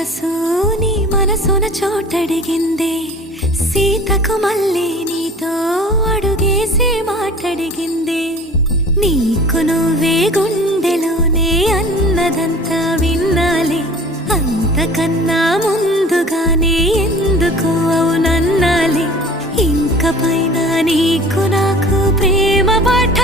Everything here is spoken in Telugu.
మనసు నీ మనసున చోటడిగిందే, సీతకు మళ్ళీ నీతో అడుగేసి మాటడిగిందే. నీకు నువ్వే గుండెలోనే అన్నదంతా విన్నాలే, అంతకన్నా ముందుగానే ఎందుకు అవునన్నాలే. ఇంక పైన నీకు నాకు ప్రేమ పాఠ